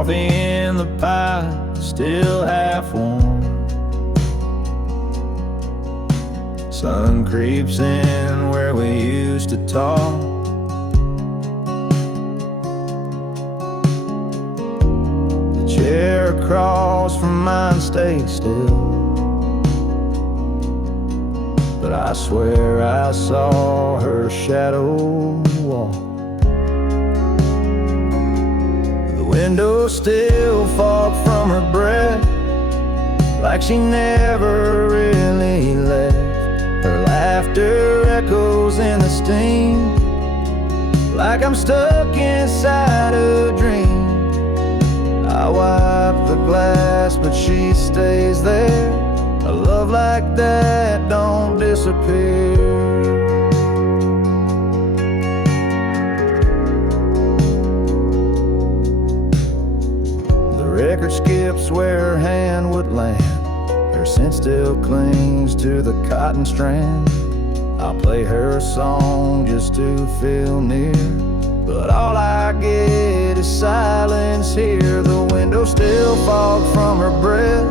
Coffee in the pie, still half warm. Sun creeps in where we used to talk. The chair across from mine stays still, but I swear I saw her shadow walk. The window still fog from her breath, like she never really left. Her laughter echoes in the steam, like I'm stuck inside a dream. I wipe the glass, but she stays there. A love like that don't disappear. The record skips where her hand would land. Her scent still clings to the cotton strand. I'll play her a song just to feel near, but all I get is silence here. The window still fogged from her breath,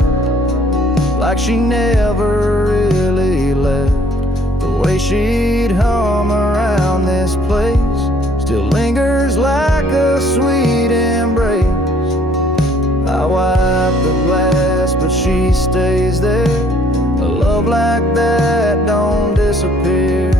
like she never really left. The way she'd hum around this place still lingers like a sweet embrace. I wipe the glass, but she stays there. A love like that don't disappear.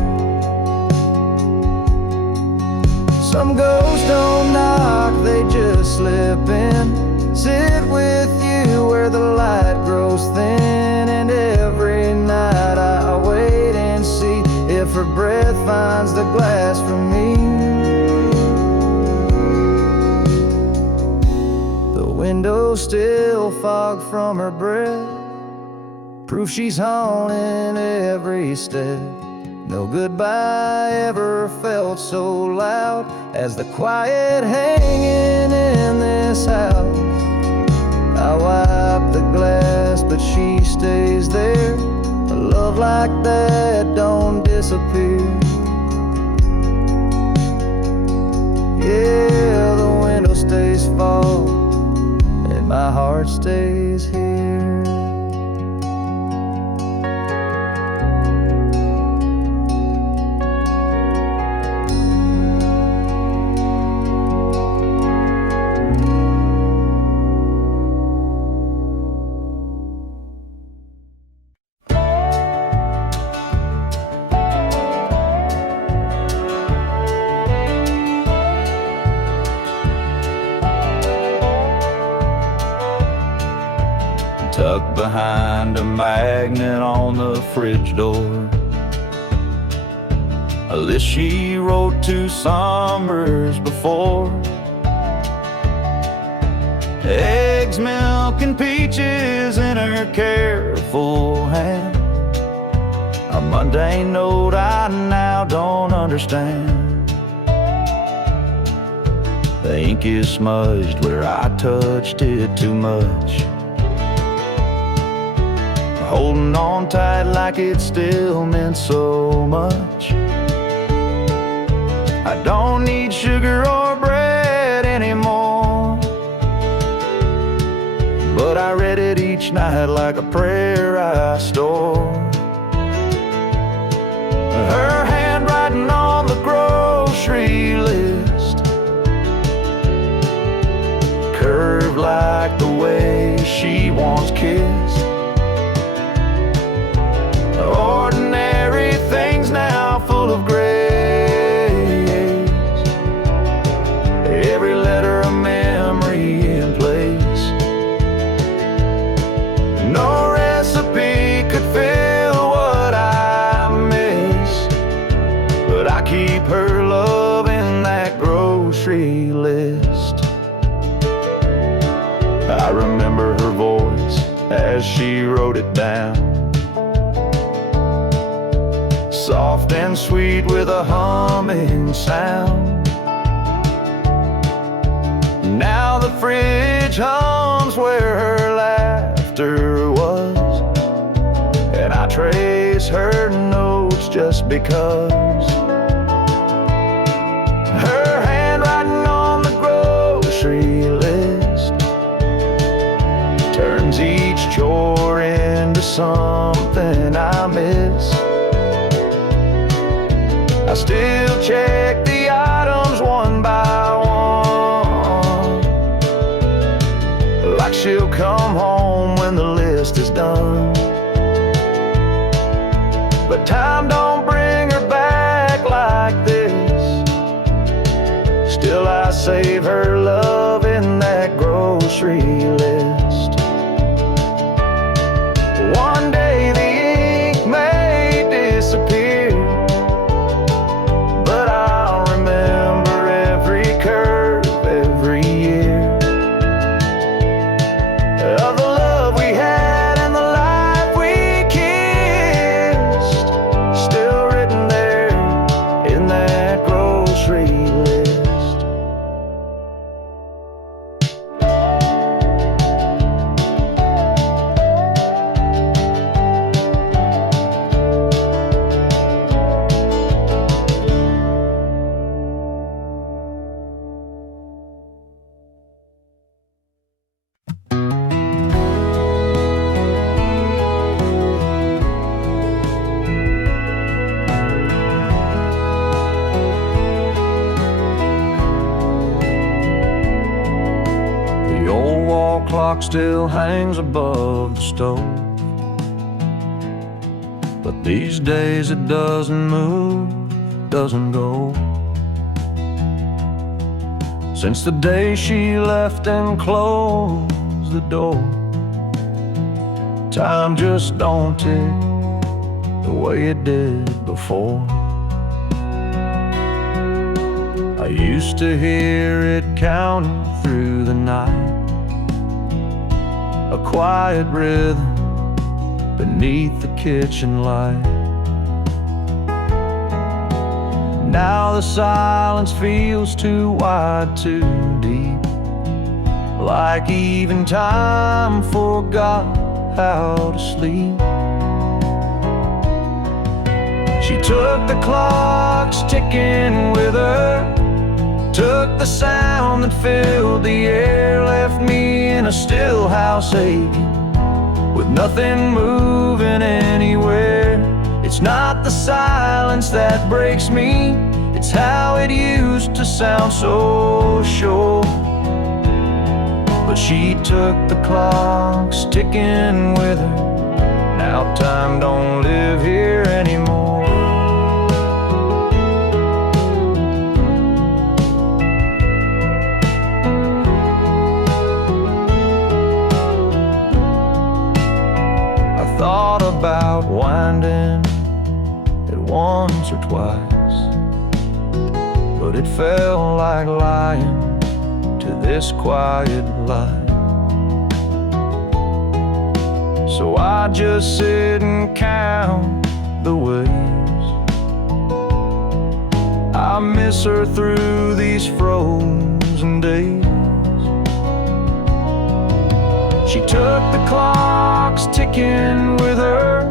Some ghosts don't knock, they just slip in. Sit with you where the light grows thin, and every night I wait and see if her breath finds the glass for me. The window still fogged from her breath, proof she's haunting every step. No goodbye ever felt so loud as the quiet hanging in this house. I wipe the glass, but she stays there. A love like that don't disappear. Yeah, the window stays fogged, and my heart stays here. Tucked behind a magnet on the fridge door, a list she wrote 2 summers before. Eggs, milk, and peaches in her careful hand. A mundane note I now don't understand. The ink is smudged where I touched it too much, holding on tight like it still meant so much. I don't need sugar or bread anymore, but I read it each night like a prayer I store. Her handwriting on the grocery list, curved like the way she once kissed. Ordinary things now full of grace, every letter a memory in place. No recipe could fill what I miss, but I keep her love in that grocery list. I remember her voice as she wrote it down, soft and sweet with a humming sound. Now the fridge hums where her laughter was, and I trace her notes just because. Her handwriting on the grocery list, something I miss. I still check the items one by one, like she'll come home when the list is done. But time don't bring her back like this. Still I save her love in that grocery list. One day the ink may disappear, but I'll remember every curve, every year of the love we had and the life we kissed. Still written there in that grocery list. The old wall clock still hangs above the stove, but these days it doesn't move, doesn't go. Since the day she left and closed the door, time just don't tick the way it did before. I used to hear it counting through the night, a quiet rhythm beneath the kitchen light. Now the silence feels too wide, too deep, like even time forgot how to sleep. She took the clocks ticking with her, took the sound that filled the air, left me in a still house aching, with nothing moving anywhere. It's not the silence that breaks me, it's how it used to sound so sure. But she took the clocks ticking with her, now time don't live here anymore. Thought about winding it once or twice, but it felt like lying to this quiet light. So I just sit and count the ways I miss her through these frozen days. She took the clocks ticking with her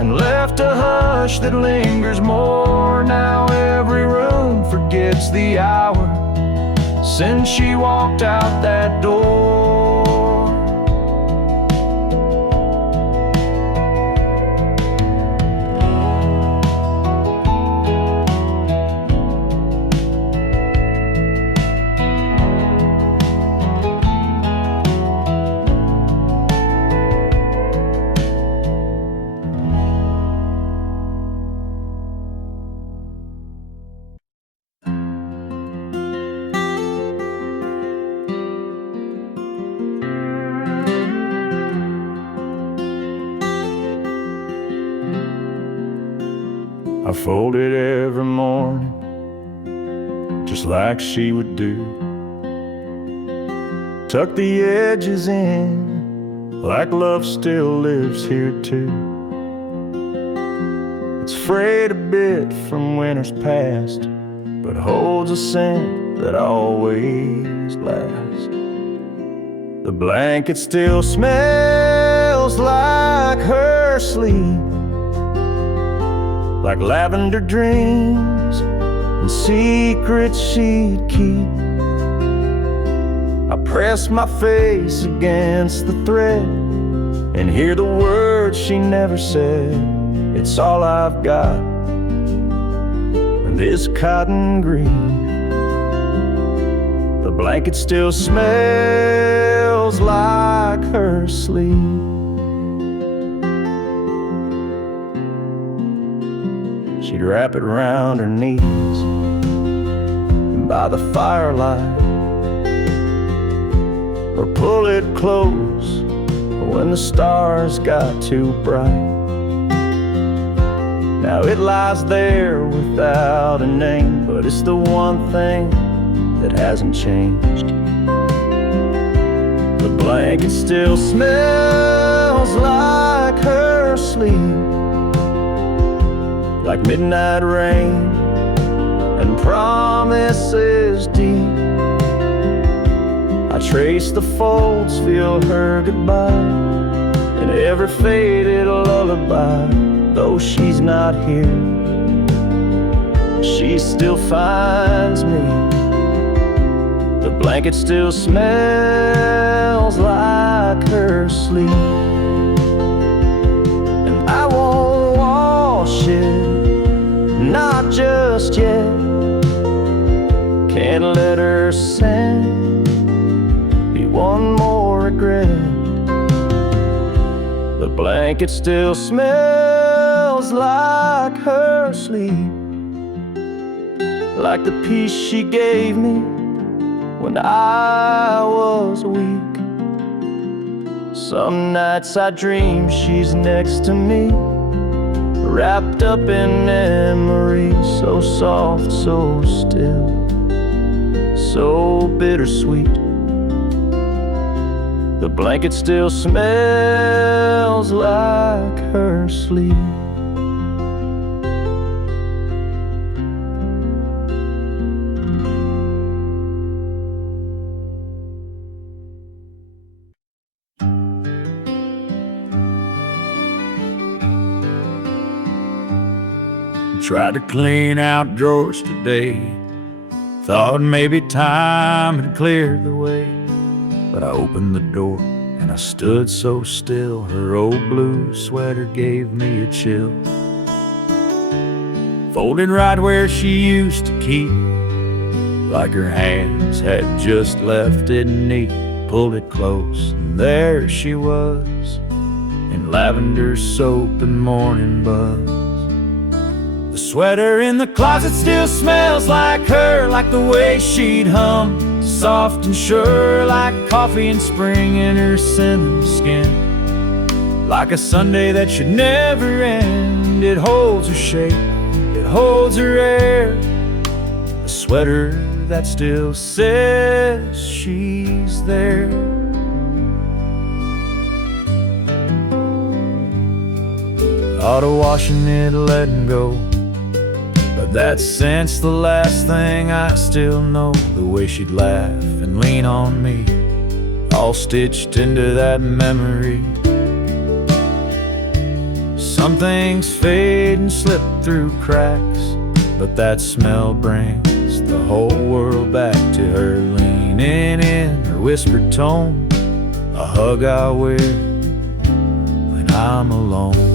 and left a hush that lingers more. Now every room forgets the hour since she walked out that door. I fold it every morning, just like she would do. Tuck the edges in, like love still lives here too. It's frayed a bit from winters past, but holds a scent that always lasts. The blanket still smells like her sleep, like lavender dreams and secrets she'd keep. I press my face against the thread and hear the words she never said. It's all I've got, and this cotton green. The blanket still smells like her sleep. She'd wrap it round her knees by the firelight, or pull it close when the stars got too bright. Now it lies there without a name, but it's the one thing that hasn't changed. The blanket still smells like her sleep, like midnight rain and promises deep. I trace the folds, feel her goodbye in every faded lullaby. Though she's not here, she still finds me. The blanket still smells like her sleep, and I won't wash it, not just yet. Can't let her sin be one more regret. The blanket still smells like her sleep, like the peace she gave me when I was weak. Some nights I dream she's next to me, wrapped up in memories, so soft, so still, so bittersweet. The blanket still smells like her sleep. Tried to clean out drawers today, thought maybe time had cleared the way. But I opened the door and I stood so still. Her old blue sweater gave me a chill. Folded right where she used to keep, like her hands had just left it neat. Pulled it close and there she was, in lavender soap and morning buzz. The sweater in the closet still smells like her, like the way she'd hum, soft and sure, like coffee in spring in her cinnamon skin. Like a Sunday that should never end. It holds her shape, it holds her air. The sweater that still says she's there. Auto washing it, letting go, but that scent's the last thing I still know. The way she'd laugh and lean on me, all stitched into that memory. Some things fade and slip through cracks, but that smell brings the whole world back to her. Leaning in, her whispered tone, a hug I wear when I'm alone.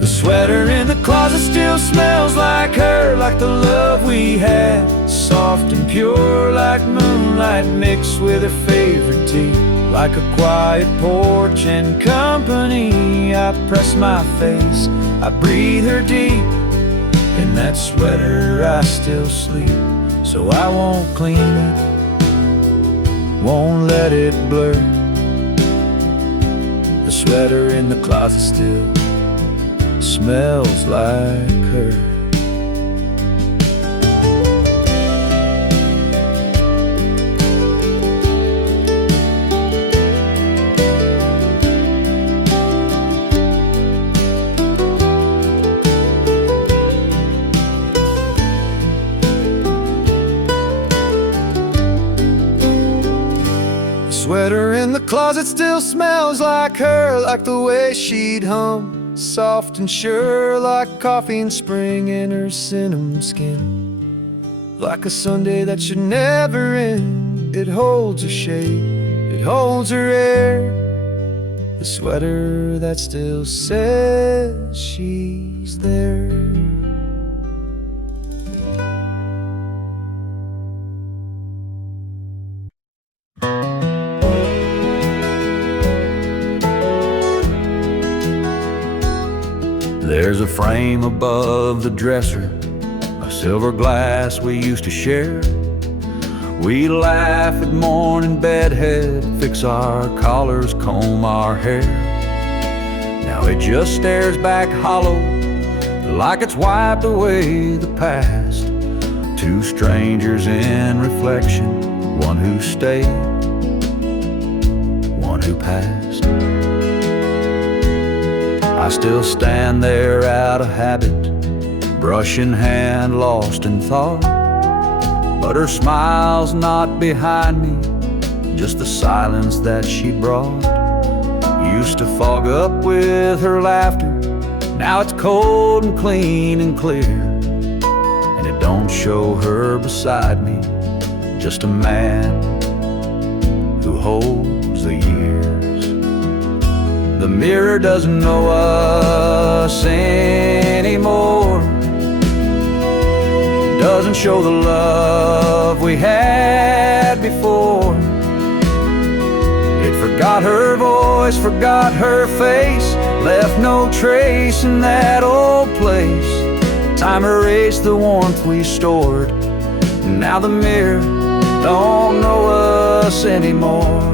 The sweater in the closet still smells like her, like the love we had, soft and pure, like moonlight mixed with her favorite tea. Like a quiet porch and company, I press my face, I breathe her deep. In that sweater I still sleep, so I won't clean it, won't let it blur. The sweater in the closet still smells like her. The sweater in the closet still smells like her, like the way she'd hum, soft and sure, like coffee in spring in her cinnamon skin. Like a Sunday that should never end. It holds her shape, it holds her air. the sweater that still says she's there. There's a frame above the dresser, a silver glass we used to share. We laugh at morning bedhead, fix our collars, comb our hair. Now it just stares back hollow, like it's wiped away the past. Two strangers in reflection, one who stayed, one who passed. I still stand there out of habit, brush in hand, lost in thought. But her smile's not behind me, just the silence that she brought. Used to fog up with her laughter, now it's cold and clean and clear. And it don't show her beside me, just a man who holds the years. The mirror doesn't know us anymore, doesn't show the love we had before. It forgot her voice, forgot her face, left no trace in that old place. Time erased the warmth we stored, now the mirror don't know us anymore.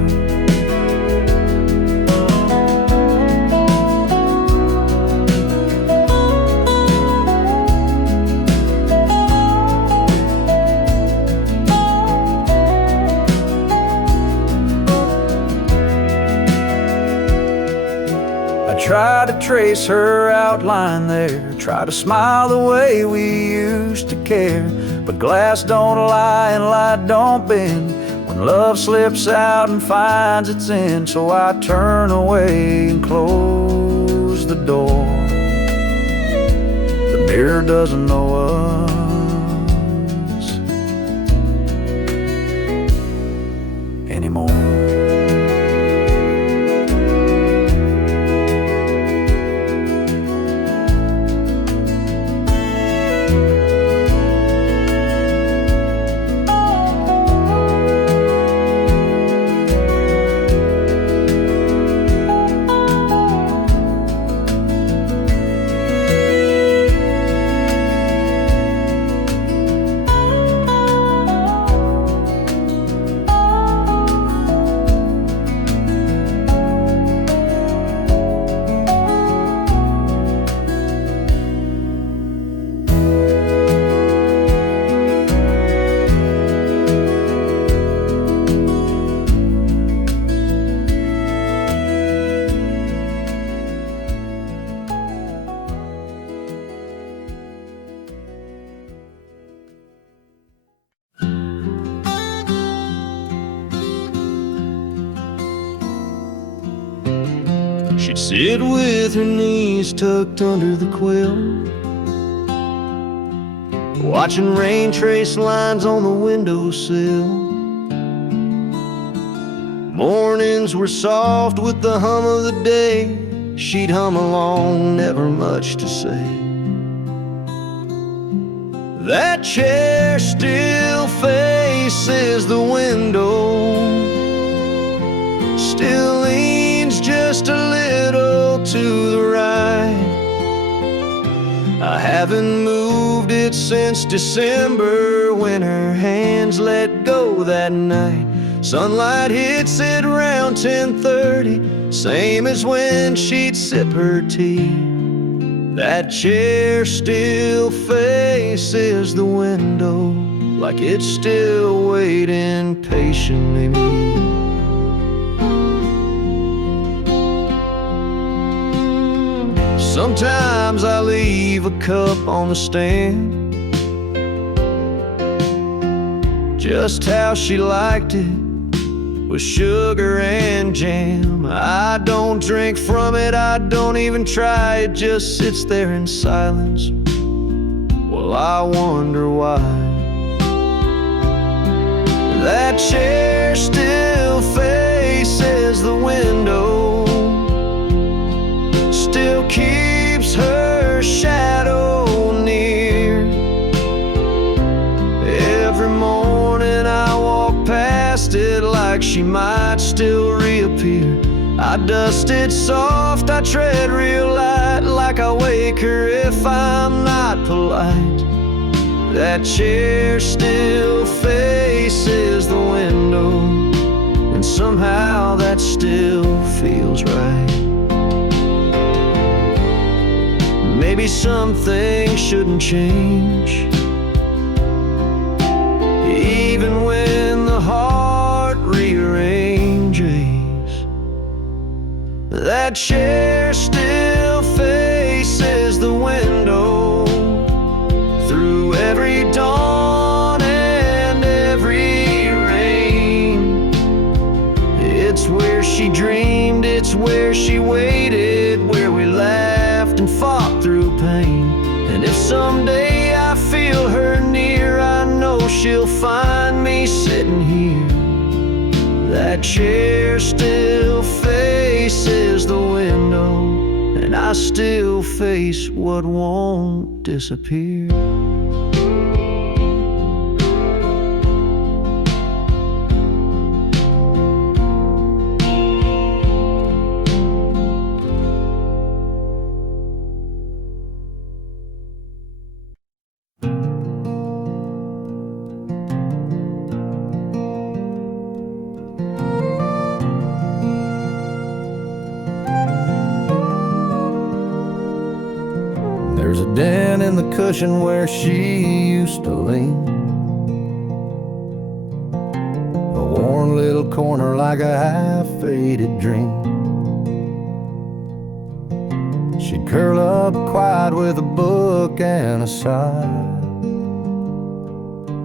Try to trace her outline there, try to smile the way we used to care. But glass don't lie and light don't bend when love slips out and finds its end. So I turn away and close the door. The mirror doesn't know us anymore. She'd sit with her knees tucked under the quilt, watching rain trace lines on the windowsill. Mornings were soft with the hum of the day. She'd hum along, never much to say. That chair still faces the window, still leans just a little to the right. I haven't moved it since December, when her hands let go that night. Sunlight hits it around 10:30, same as when she'd sip her tea. That chair still faces the window, like it's still waiting patiently. Sometimes I leave a cup on the stand, just how she liked it, with sugar and jam. I don't drink from it, I don't even try, it just sits there in silence. Well, I wonder why. That chair still faces the window, past it like she might still reappear. I dust it soft, I tread real light, like I wake her if I'm not polite. That chair still faces the window, and somehow that still feels right. Maybe some things shouldn't change, even when the heart rearranges. That chair still faces the window through every dawn and every rain. It's where she dreamed, it's where she waited, where we laughed and fought through pain. And if someday I feel her near, I know she'll find me sitting here. That chair still faces the window, and I still face what won't disappear. There's a dent in the cushion where she used to lean, a worn little corner like a half-faded dream. She'd curl up quiet with a book and a sigh,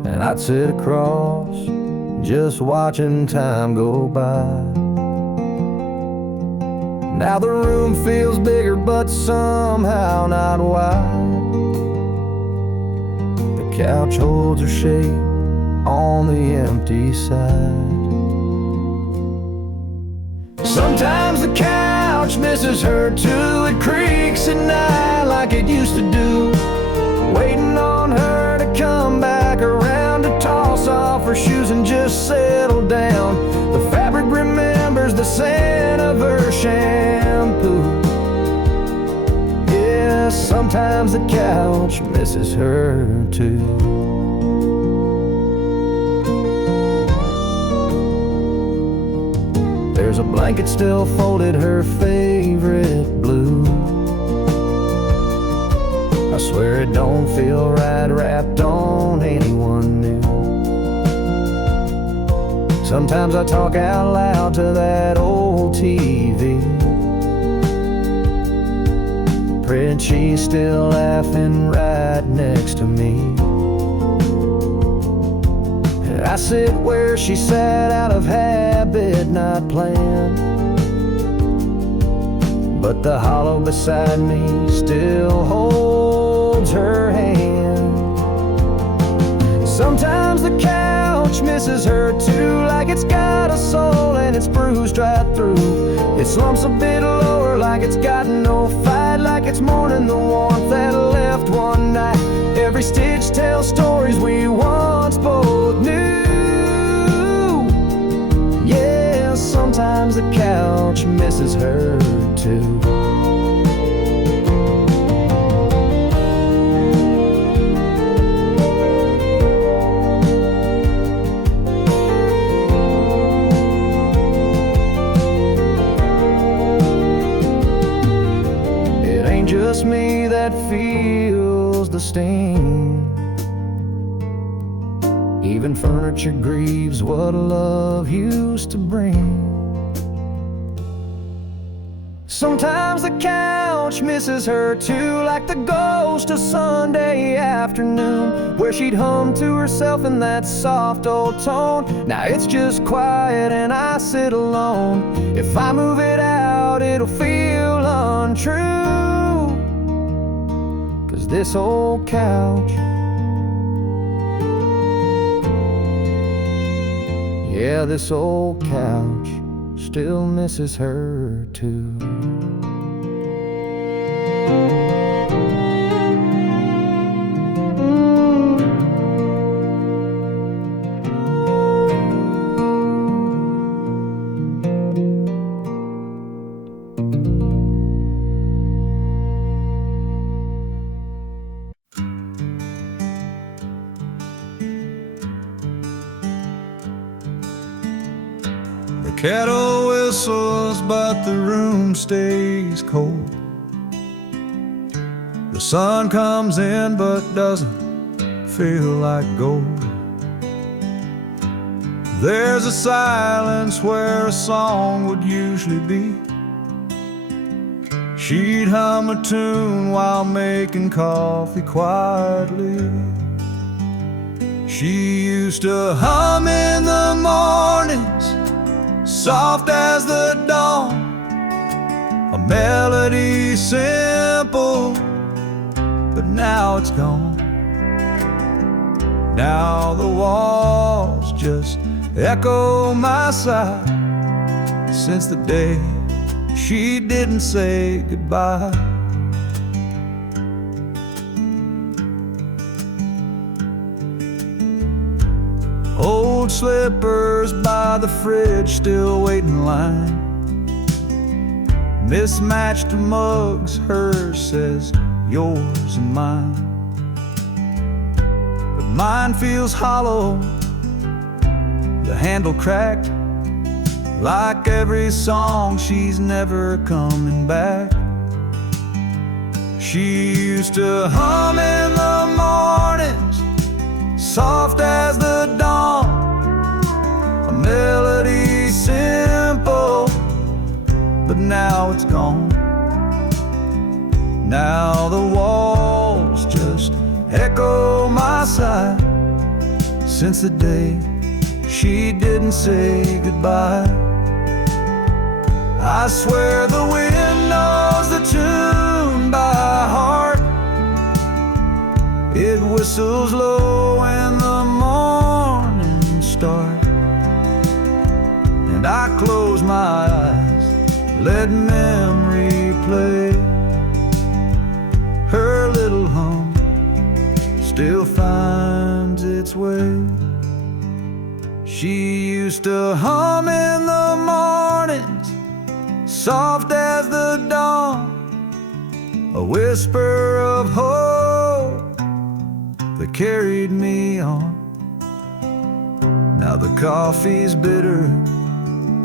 and I'd sit across, just watching time go by. Now the room feels bigger, but somehow not wide. The couch holds her shape on the empty side. Sometimes the couch misses her too. It creaks at night like it used to do, waiting on her to come back around to toss off her shoes and just settle down. The fabric remembers the scent of her shampoo. Yeah, sometimes the couch misses her too. There's a blanket still folded, her favorite blue. I swear it don't feel right wrapped on anyone new. Sometimes I talk out loud to that old TV, praying she's still laughing right next to me. And I sit where she sat out of habit, not planned, but the hollow beside me still holds her hand. Sometimes the couch misses her too, like it's got a soul and it's bruised right through. It slumps a bit lower like it's got no fight, like it's mourning the warmth that left one night. Every stitch tells stories we once both knew. Yeah, sometimes the couch misses her too. Just me that feels the sting. Even furniture grieves what love used to bring. Sometimes the couch misses her too, like the ghost of Sunday afternoon, where she'd hum to herself in that soft old tone. Now it's just quiet and I sit alone. If I move it out, it'll feel untrue. This old couch, yeah, this old couch still misses her too. kettle whistles, but the room stays cold. The sun comes in, but doesn't feel like gold. There's a silence where a song would usually be. She'd hum a tune while making coffee quietly. She used to hum in the mornings, soft as the dawn, a melody simple, but now it's gone. Now the walls just echo my sigh, since the day she didn't say goodbye. Old slippers by the fridge still wait in line. Mismatched mugs, hers says yours and mine. But mine feels hollow, the handle cracked, like every song she's never coming back. She used to hum in the mornings, soft as the dawn, a melody simple, but now it's gone. Now the walls just echo my sigh, since the day she didn't say goodbye. I swear the wind knows the tune by heart. It whistles low when the morning starts, and I close my eyes, let memory play. Her little hum still finds its way. She used to hum in the mornings, soft as the dawn, a whisper of hope that carried me on. Now the coffee's bitter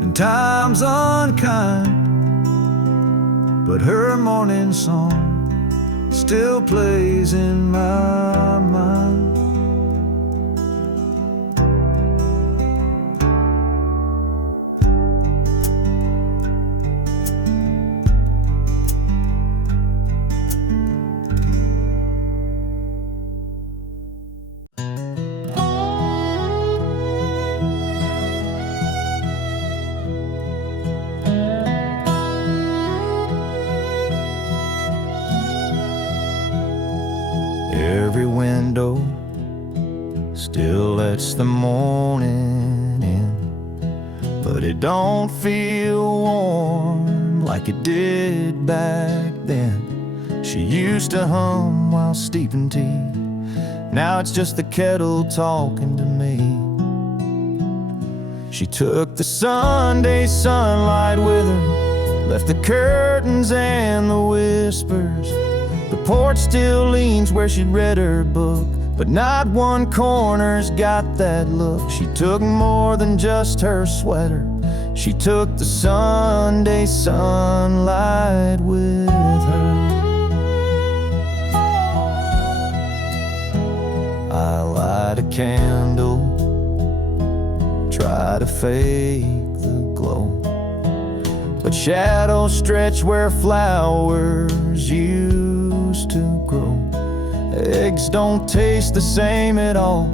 and time's unkind, but her morning song still plays in my mind. Every window still lets the morning in, but it don't feel warm like it did back then. She used to hum while steeping tea, now it's just the kettle talking to me. She took the Sunday sunlight with her, left the curtains and the whispers. The porch still leans where she'd read her book, but not one corner's got that look. She took more than just her sweater, she took the Sunday sunlight with her. I light a candle, try to fake the glow, but shadows stretch where flowers used to grow. Eggs don't taste the same at all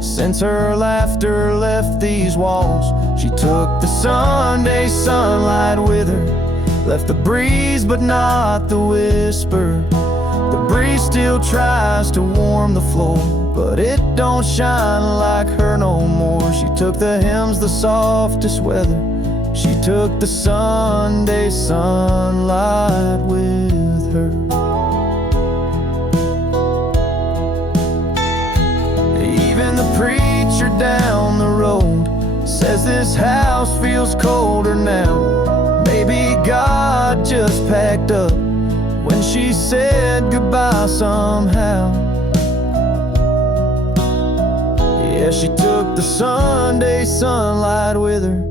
since her laughter left these walls. She took the Sunday sunlight with her, left the breeze but not the whisper. The breeze still tries to warm the floor, but it don't shine like her no more. She took the hymns, the softest weather, she took the Sunday sunlight with her. Even the preacher down the road says this house feels colder now. Maybe God just packed up when she said goodbye somehow. Yeah, she took the Sunday sunlight with her,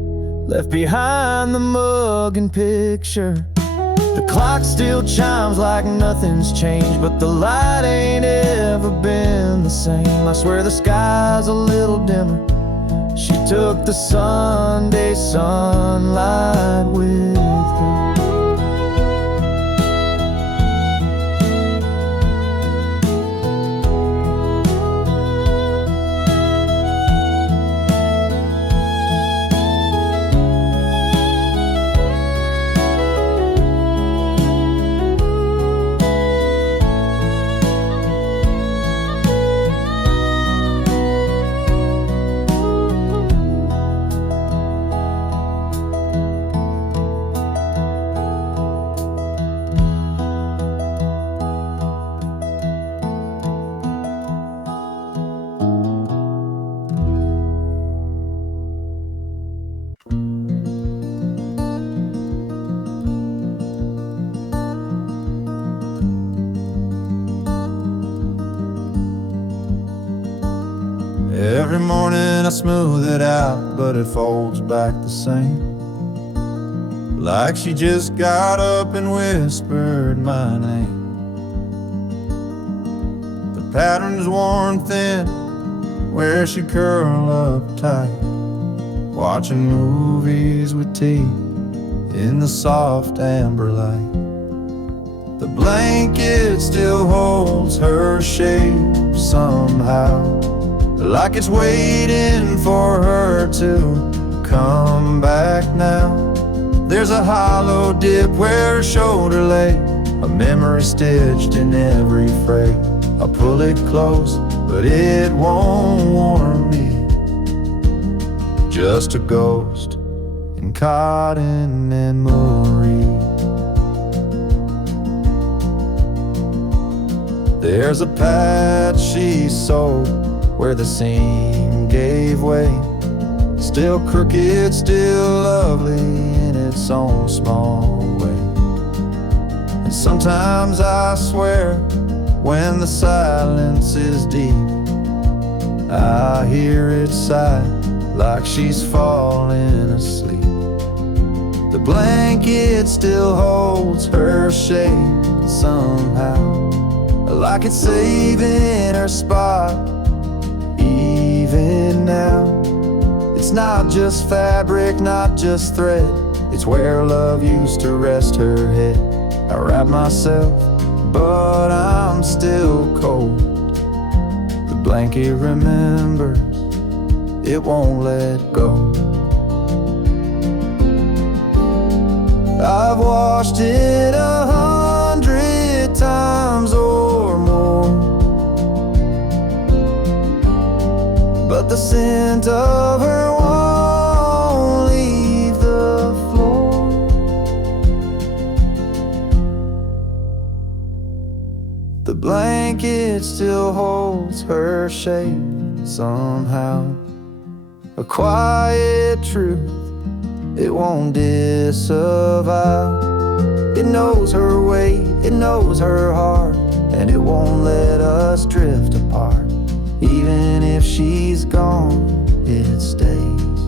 left behind the mug and picture. The clock still chimes like nothing's changed, but the light ain't ever been the same. I swear the sky's a little dimmer. She took the Sunday sunlight with her. Every morning I smooth it out, but it folds back the same. Like she just got up and whispered my name. The pattern's worn thin where she curl up tight, watching movies with tea in the soft amber light. The blanket still holds her shape somehow, like it's waiting for her to come back now. There's a hollow dip where her shoulder lay, a memory stitched in every fray. I pull it close, but it won't warm me. Just a ghost in cotton and Marie. There's a patch she sewed where the seam gave way, still crooked, still lovely in its own small way. And sometimes I swear, when the silence is deep, I hear it sigh like she's falling asleep. The blanket still holds her shape somehow, like it's saving her spot. Even now, it's not just fabric, not just thread, it's where love used to rest her head. I wrap myself, but I'm still cold. The blanket remembers, it won't let go. I've washed it 100 times or more, but the scent of her won't leave the floor. The blanket still holds her shape somehow, a quiet truth it won't disavow. It knows her weight, it knows her heart, and it won't let us drift apart. Even if she's gone, it stays.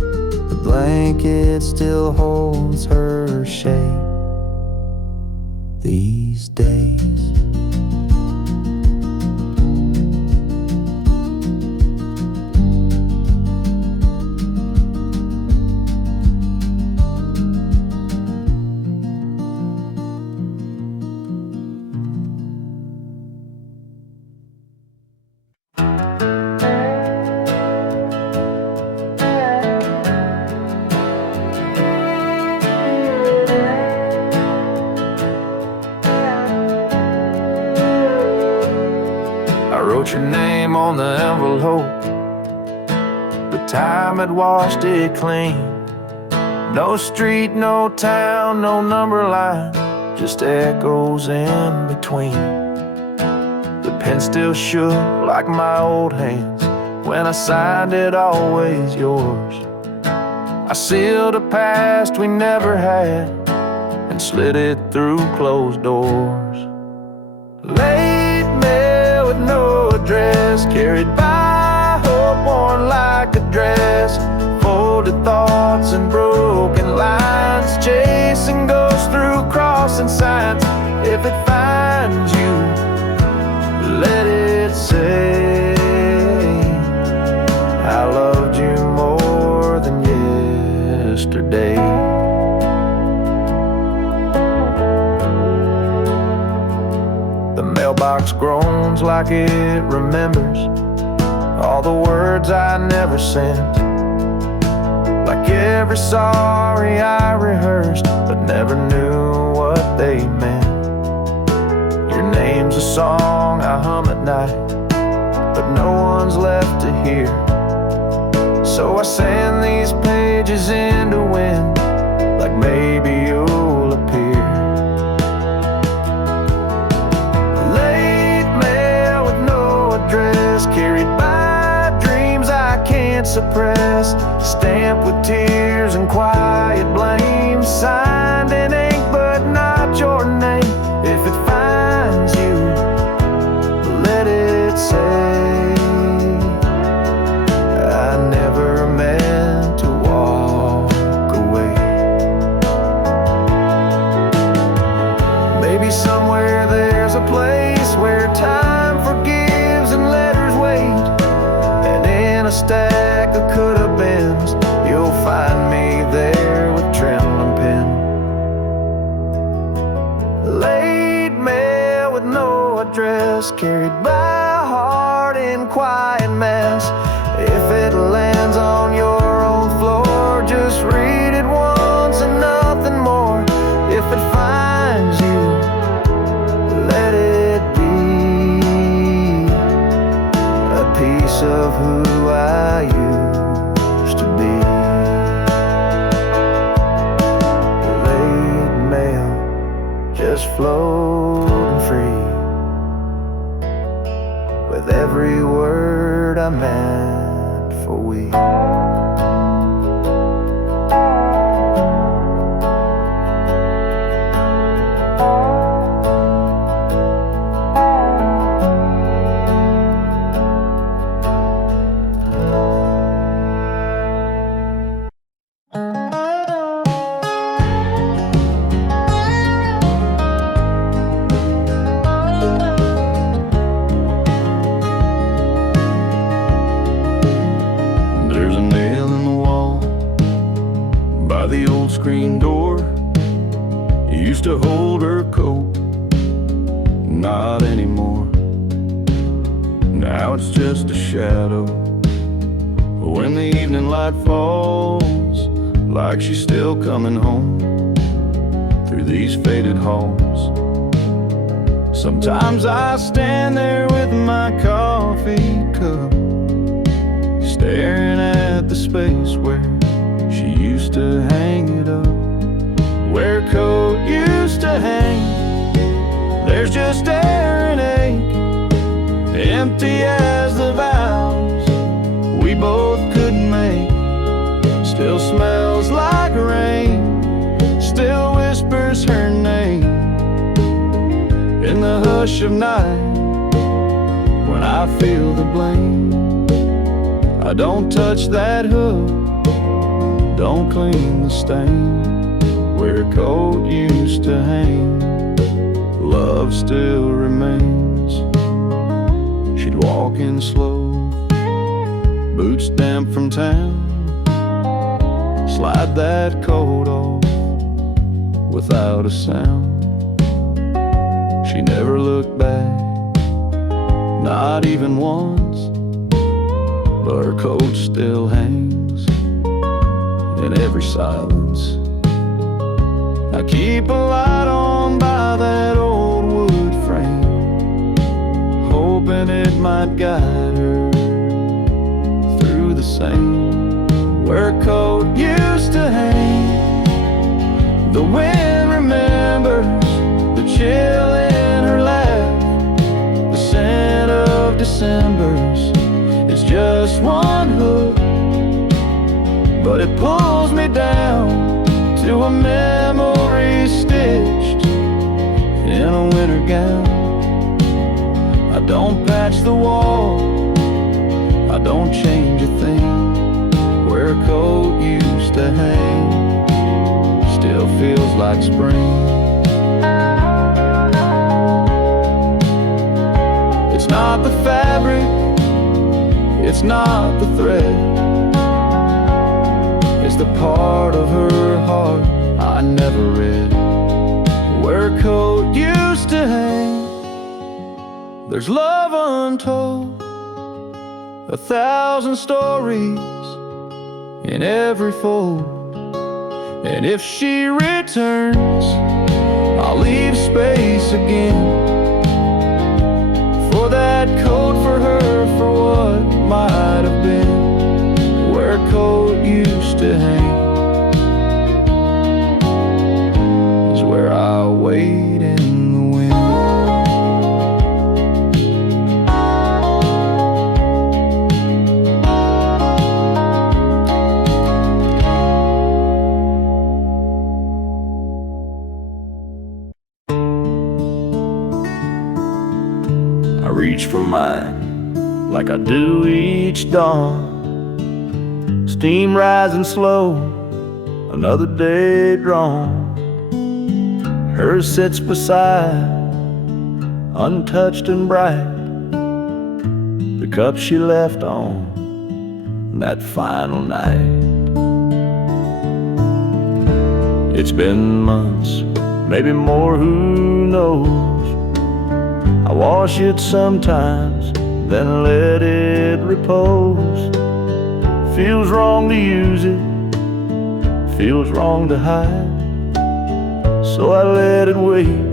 The blanket still holds her shape these days. I wrote your name on the envelope, but time had washed it clean. No street, no town, no number line, just echoes in between. The pen still shook like my old hands when I signed it, always yours. I sealed a past we never had and slid it through closed doors. Late mail with no address, carried by hope worn like a dress, folded twisted thoughts and broken lines, chasing ghosts through crossing signs. If it finds you, let it say, I loved you more than yesterday. The mailbox groans like it remembers all the words I never sent, like every sorry I rehearsed but never knew what they meant. Your name's a song I hum at night, but no one's left to hear. So I send these pages into wind, like maybe you'll appear. Late mail with no address, carried by dreams I can't suppress, stamped with tears and quiet blame, signed in ink but not your name. If it finds you, let it say, I never meant to walk away. Maybe somewhere there's a place where time forgives and letters wait, and in a stack of could-have-beens you'll find me there with trembling pen. Late mail with no address, carried by a heart in quiet mess. If it lands on your own floor, just read it once and nothing more. If it finds you, let it be a piece of who I used to be. Late mail, just floating free, with every word I meant for we. The old screen door, you used to hold her coat, not anymore. Now it's just a shadow when the evening light falls, like she's still coming home through these faded halls. Sometimes I stand there with my coffee cup, staring at the space where she used to hang it up, where a coat used to hang. There's just air and ache, empty as the vows we both couldn't make. Still smells like rain, still whispers her name in the hush of night when I feel the blame. I don't touch that hook, don't clean the stain where a coat used to hang. Love still remains. She'd walk in slow, boots damp from town, slide that coat off without a sound. She never looked back, not even once, but her coat still hangs in every silence. I keep a light on by that old wood frame, hoping it might guide her through the same where a coat used to hang. The wind remembers the chill in her laugh, the scent of December's. It's just one hook, but it pulls me down to a memory stitched in a winter gown. I don't patch the wall, I don't change a thing where a coat used used to hang still feels like spring. It's not the fabric, it's not the thread, it's the part of her heart I never read. Where a coat used to hang, there's love untold, 1,000 stories in every fold. And if she returns, I'll leave space again for that coat, for her, for what might have been. Where a coat used to hang is where I wait in the wind. I reach for mine like I do each dawn. Steam rising slow, another day drawn. Hers sits beside, untouched and bright, the cup she left on that final night. It's been months, maybe more, who knows. I wash it sometimes, then let it repose. Feels wrong to use it, feels wrong to hide, so I let it wait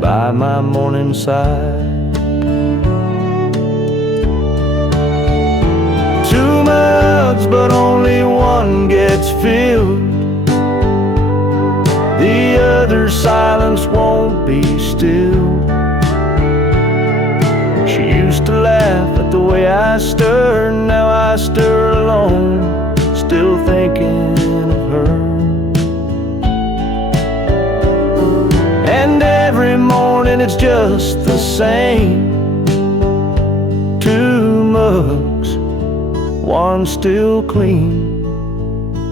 by my morning side. 2 mugs, but only one gets filled. The other silence won't be still. She used to laugh at the way I stir, now I stir alone, still thinking of her. And every morning it's just the same. 2 mugs, one still clean,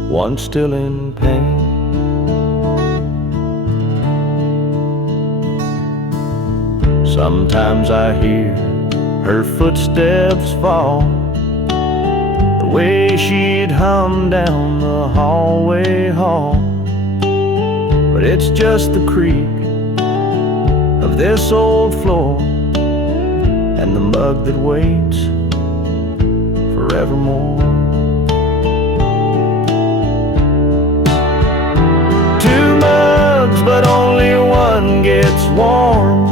one still in pain. Sometimes I hear her footsteps fall, the way she'd hum down the hallway hall. But it's just the creak of this old floor and the mug that waits forevermore. 2 mugs, but only one gets warm.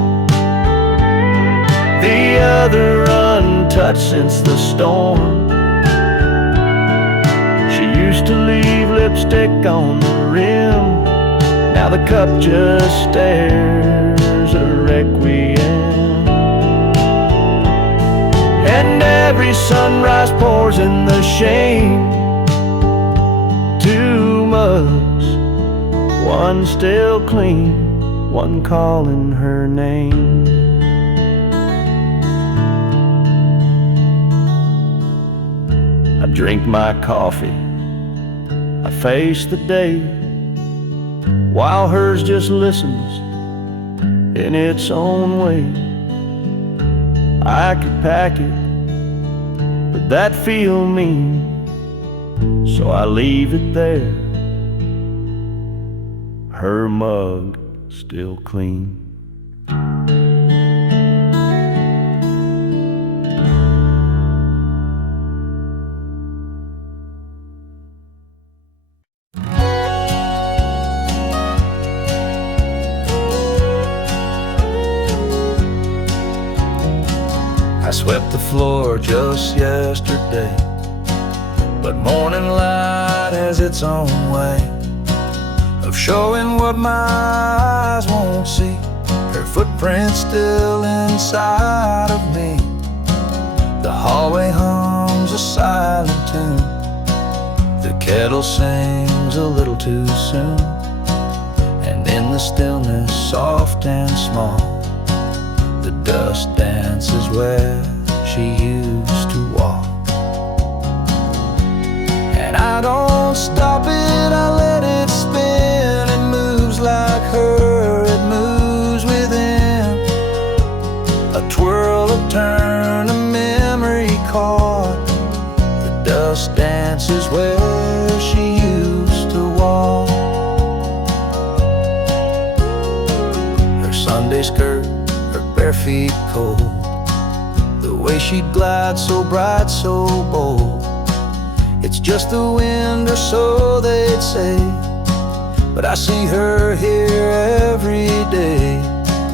The other untouched since the storm. She used to leave lipstick on the rim, now the cup just stares a requiem. And every sunrise pours in the shame. 2 mugs, one still clean, one calling her name. I drink my coffee, I face the day, while hers just listens in its own way. I could pack it, but that'd feel mean, so I leave it there, her mug still clean. I swept the floor just yesterday, but morning light has its own way of showing what my eyes won't see. Her footprint's still inside of me. The hallway hums a silent tune. The kettle sings a little too soon. And in the stillness, soft and small, the dust dances where she used to walk. And I don't stop it, I let it spin. It moves like her, it moves within. A twirl, a turn, a memory caught. The dust dances where she used to walk. Her Sunday skirt, her bare feet cold, the way she'd glide so bright, so bold. It's just the wind, or so they'd say, but I see her here every day.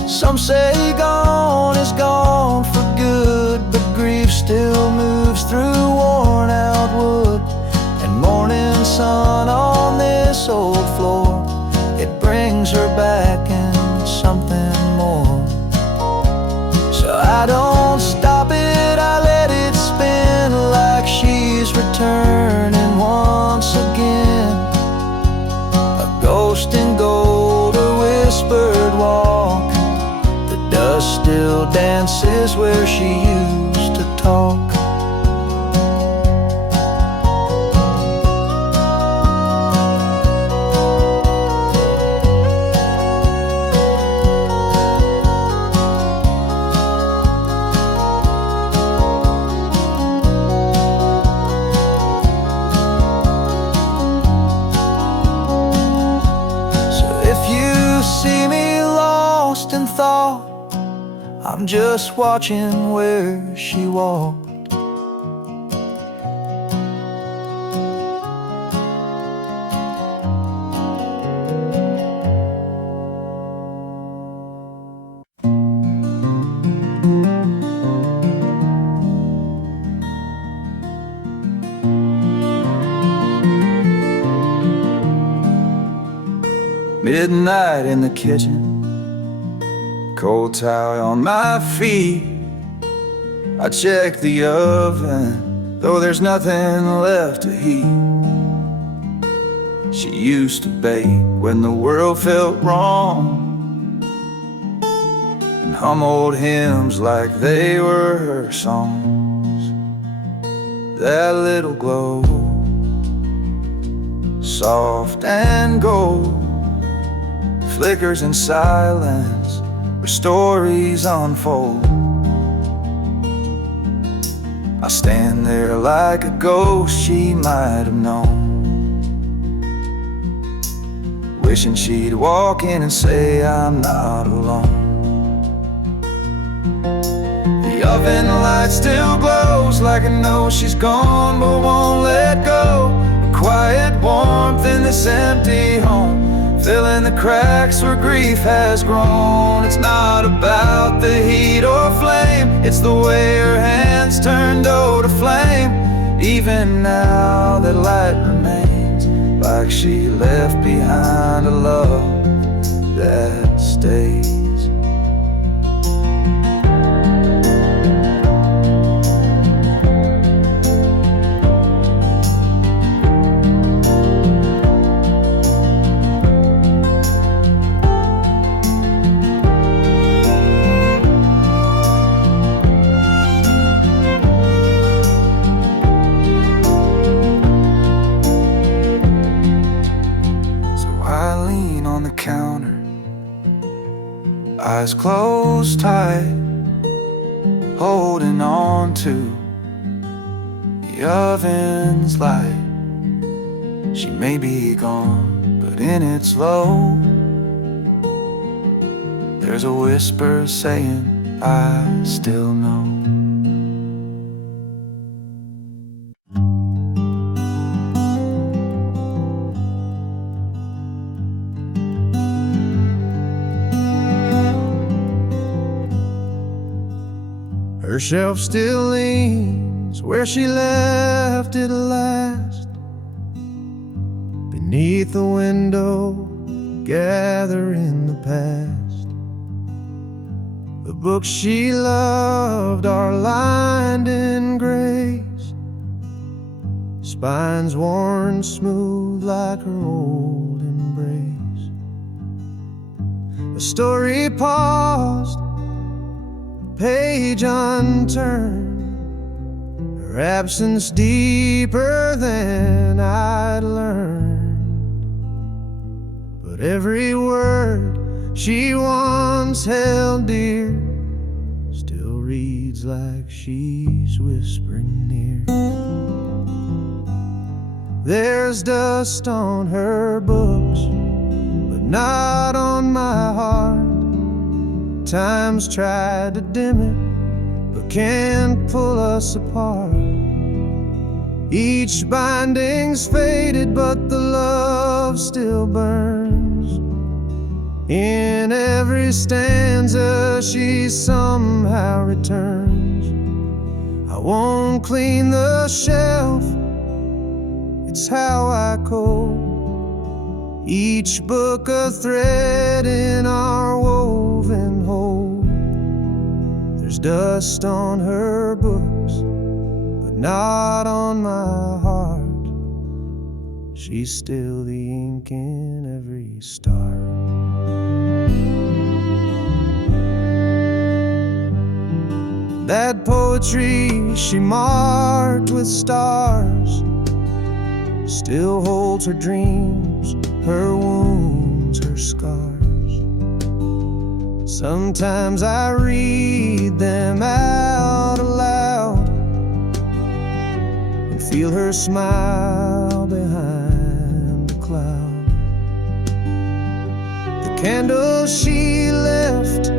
Some say gone is gone for good, but grief still moves through worn out wood. And morning sun on this old floor, it brings her back and something more. So I don't stop it, I let it spin, like she's returning once again. A ghost in gold, a whispered walk. The dust still dances where she used to talk. See me lost in thought, I'm just watching where she walked. Midnight in the kitchen, cold towel on my feet. I check the oven, though there's nothing left to heat. She used to bake when the world felt wrong, and hum old hymns like they were her songs. That little glow, soft and gold, flickers in silence where stories unfold. I stand there like a ghost she might have known, wishing she'd walk in and say I'm not alone. The oven light still glows like I know she's gone, but won't let go. A quiet warmth in this empty home, filling the cracks where grief has grown. It's not about the heat or flame, it's the way her hands turn dough to flame. Even now that light remains, like she left behind a love that stays. Counter, eyes closed tight, holding on to the oven's light. She may be gone, but in its glow, there's a whisper saying, I still know. Her shelf still leans where she left it last, beneath the window, gathering the past. The books she loved are lined in grace, spines worn smooth like her old embrace. The story paused, page unturned, her absence deeper than I'd learned. every word she once held dear still reads like she's whispering near. There's dust on her books, but not on my heart. Time's tried to dim it, but can't pull us apart. Each binding's faded, but the love still burns. In every stanza she somehow returns. I won't clean the shelf, it's how I cope. Each book a thread in our woven hope. There's dust on her books, but not on my heart. She's still the ink in every star. That poetry she marked with stars still holds her dreams, her wounds, her scars. Sometimes I read them out aloud and feel her smile behind the cloud. The candle she left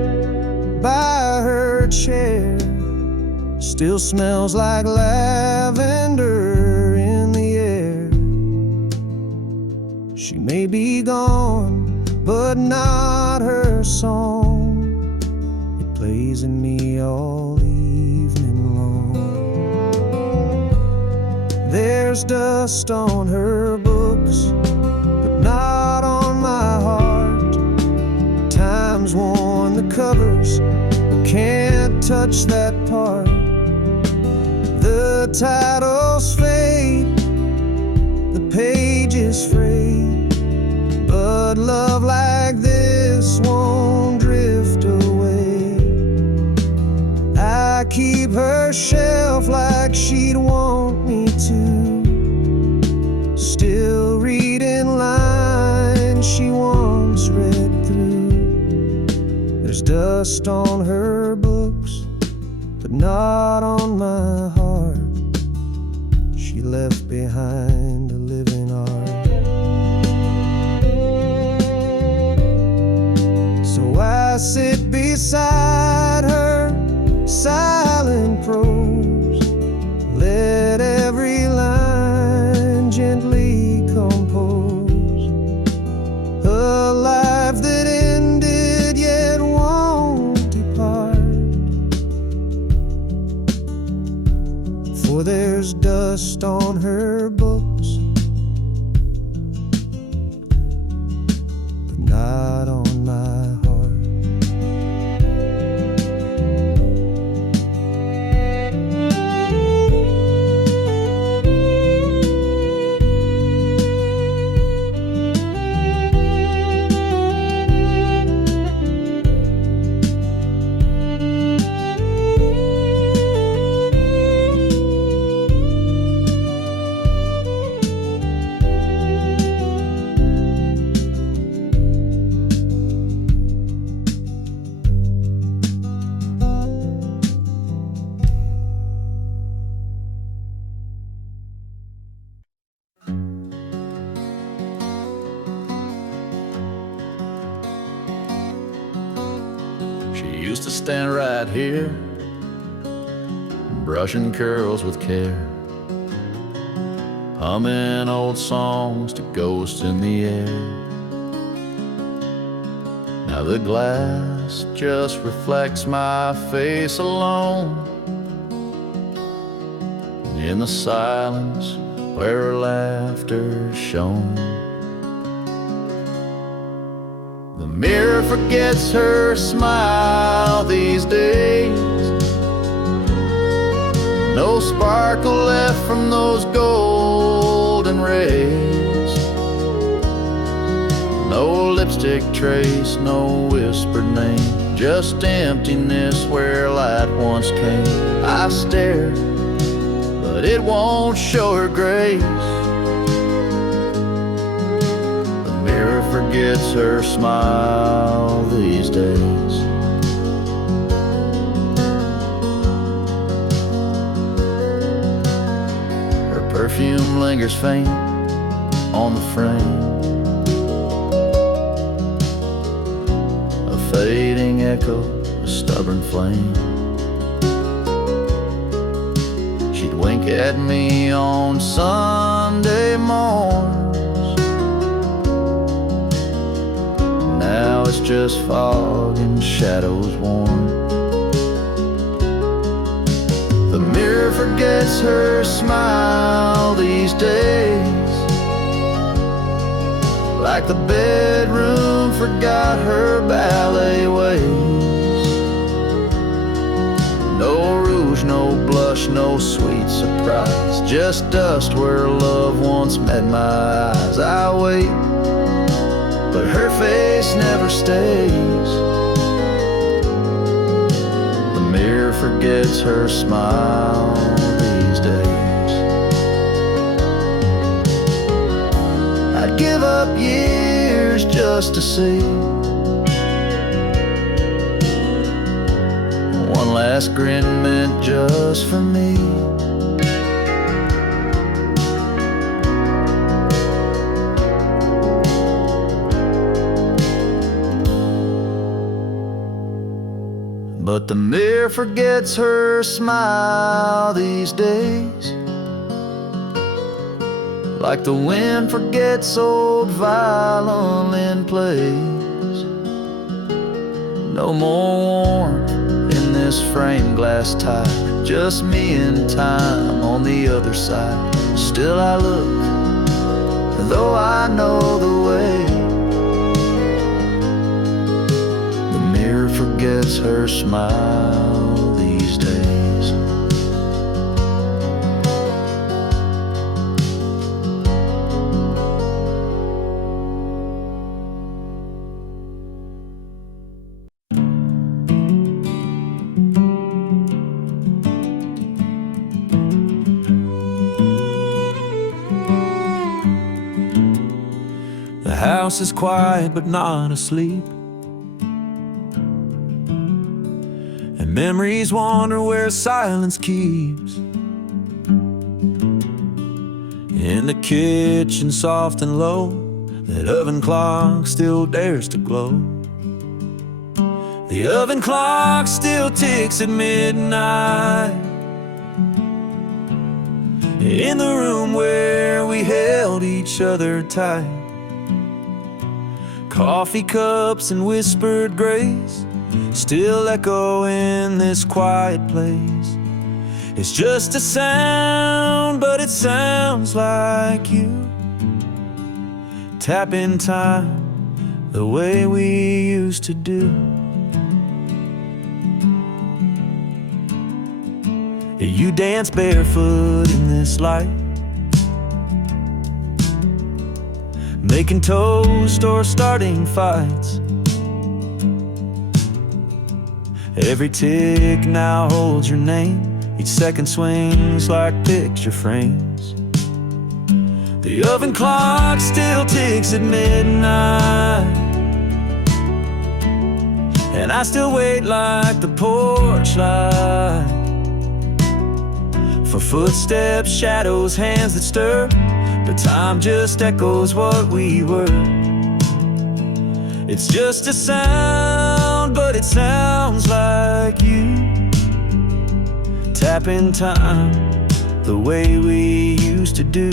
by her chair still smells like lavender in the air. She may be gone, but not her song. It plays in me all evening long. There's dust on her books, but not on my heart. Time's worn the covers, can't touch that part. The titles fade, the pages fray, but love like this won't drift away. I keep her shelf like she'd want me to, still reading lines she once read through. There's dust on her books, but not on my heart. She left behind a living art. So I sit beside her, silent prose, let every line gently compose. A life that ended yet won't depart. For there's dust on her books, but not on my heart. She used to stand right here, brushing curls with care, humming old songs to ghosts in the air. Now the glass just reflects my face alone, in the silence where her laughter shone. The mirror forgets her smile these days. No sparkle left from those golden rays. No lipstick trace, no whispered name, just emptiness where light once came. I stare, but it won't show her grace. The mirror forgets forgets her smile these days. Her perfume lingers faint on the frame, a fading echo, a stubborn flame. She'd wink at me on Sunday morns. Now it's just fog and shadows worn. The mirror forgets her smile these days, like the bedroom forgot her ballet ways. No rouge, no blush, no sweet surprise, just dust where love once met my eyes. I wait, but her face never stays. The mirror forgets her smile these days. I'd give up years just to see one last grin meant just for me. But the mirror forgets her smile these days, like the wind forgets old violin plays. No more warmth in this framed glass tie, just me and time on the other side. Still I look, though I know the way. The mirror forgets her smile these days. The house is quiet but not asleep, and memories wander where silence keeps. In the kitchen, soft and low, that oven clock still dares to glow. The oven clock still ticks at midnight, in the room where we held each other tight. Coffee cups and whispered grace still echo in this quiet place. It's just a sound, but it sounds like you. Tapping time the way we used to do. You dance barefoot in this light, making toast or starting fights. Every tick now holds your name, each second swings like picture frames. The oven clock still ticks at midnight, and I still wait like the porch light, for footsteps, shadows, hands that stir. But time just echoes what we were. It's just a sound, but it sounds like you. Tapping time the way we used to do.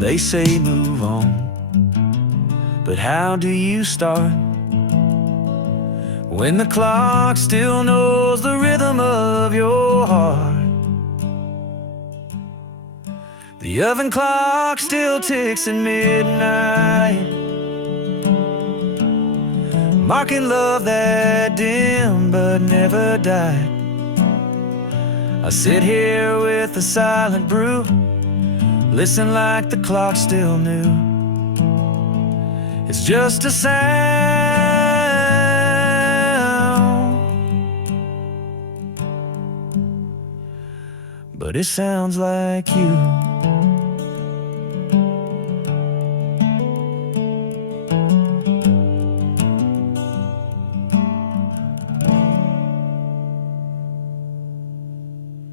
They say move on, but how do you start when the clock still knows the rhythm of your heart? The oven clock still ticks at midnight, marking love that dimmed but never died. I sit here with a silent brew, listen like the clock still new. It's just a sound, but it sounds like you.